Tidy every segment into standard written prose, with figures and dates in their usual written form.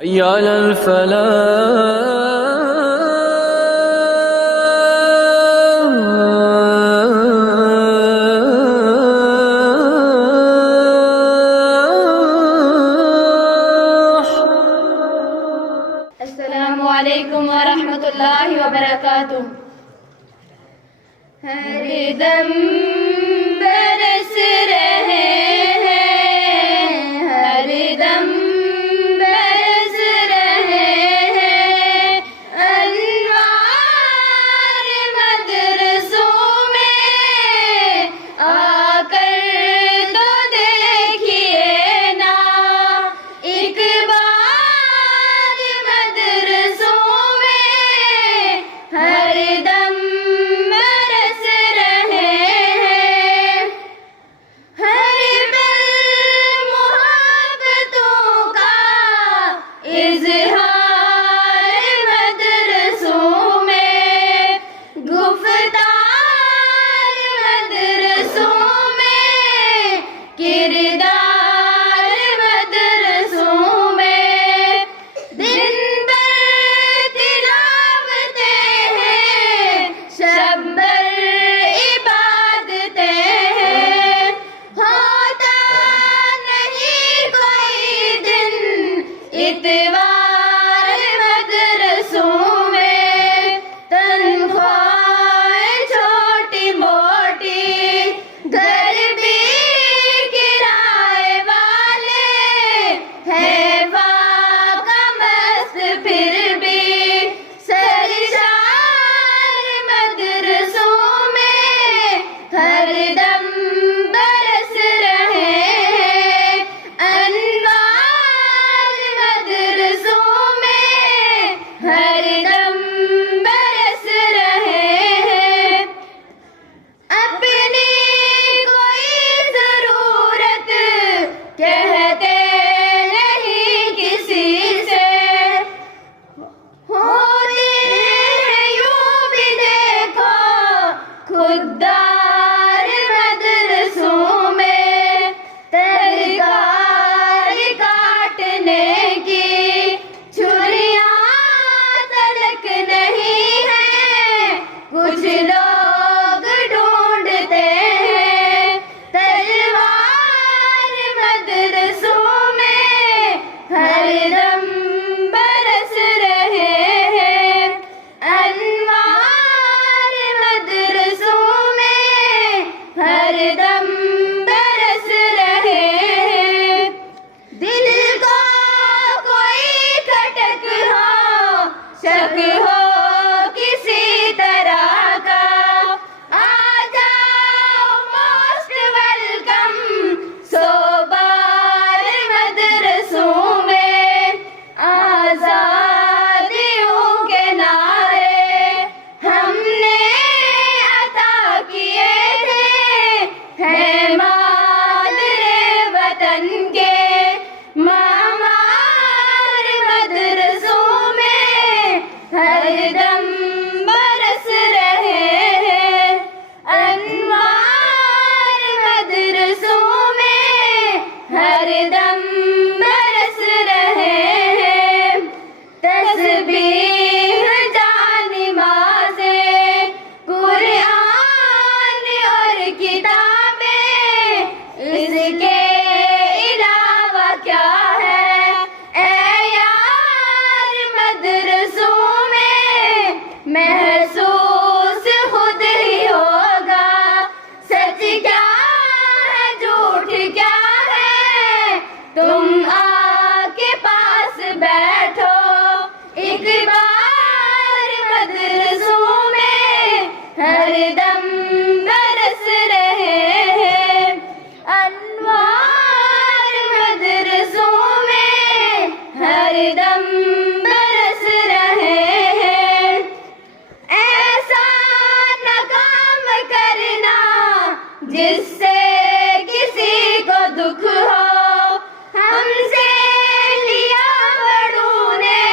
hayya alal अस्सलामुअलैकुम वरहमतुल्लाहि वबरकातुह। हर दम बरस रहे हैं, हर दम बरस रहे हैं अनवार मदरसों में आकर तो देखिए ना एक बार मदरसों में हर दम बरस रहे हैं। हर पल मोहब्बतों का इज़हार मदरसों में, गुफ्तार मदरसों में, किरदार मदरसों में, दिन भर तिलावतें हैं, शब भर इबादतें हैं। होता नहीं कोई दिन इतवार मदरसों में, तनख्वाहें छोटी मोटी, घर भी किराए वाले, है फाका मस्त फिर भी सरशार मदरसों में हर दम बरस रहे हैं अनवार मदरसों में हर दम बरस रहे हैं। अपनी कोई जरूरत कहते नहीं किसी से, होते हैं यूं भी देखो खुददार मदरसों में, तरकारी काटने की छुरियां तलक नहीं है, कुछ लोग ढूंढते हैं तलवार मदरसों में हर दम बरस रहे हैं अनवार मदरसों में हर दम बरस रहे हैं। दिल को कोई खटक हो, शक हो किसी तरह का, आ जाओ मोस्ट वेलकम 100 बार मदरसों में। आजादियों के नारे हमने अता किए थे, हैं मादरे वतन के मामार मदरसों में हर दम बरस रहे हैं अनवार मदरसों में हर दम बरस रहे हैं। तस्बीह जान नमाज़ें कुरान और किताबें, इसके अलावा क्या है ऐ यार मदरसों में, महसूस खुद ही होगा सच क्या है झूठ क्या है। तुम आके पास बैठो एक बार मदरसों में हर दम बरस रहे हैं अनवार मदरसों में हर दम बरस रहे हैं। ऐसा न काम करना जिससे किसी को दुख हो, हमसे लिया बड़ों ने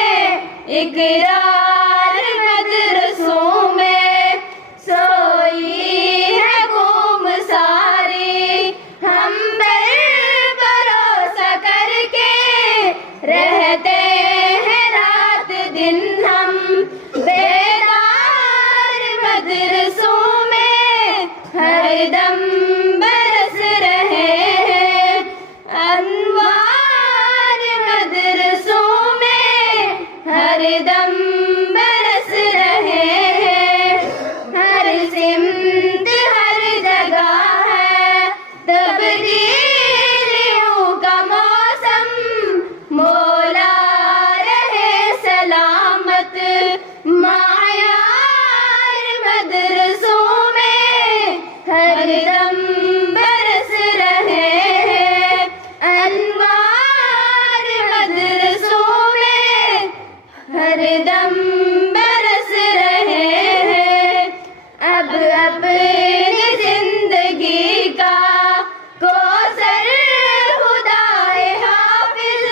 इकरार मदरसों में, सोई है कौम सारी हम पर भरोसा करके रहते हरदम बरस रहे हैं। हर सिमत हर जगह है तब्दीलियों का मौसम। मौला रहे सलामत मायार मदरसों में हरदम बरस रहे हैं। अनवार मदरसों में हरदम बरस रहे हैं। अब अपनी जिंदगी का कौसर खुदाए हाफिज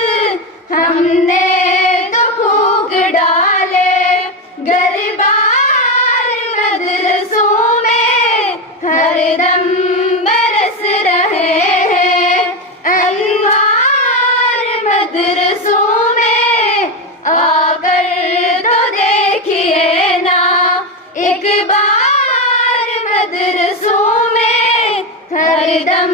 हमने तो फूंक डाले। गरबार मदरसों में हरदम बरस रहे हैं। अनवार मदरसों में आकर तो देखिए ना एक बार। मदरसों में हरदम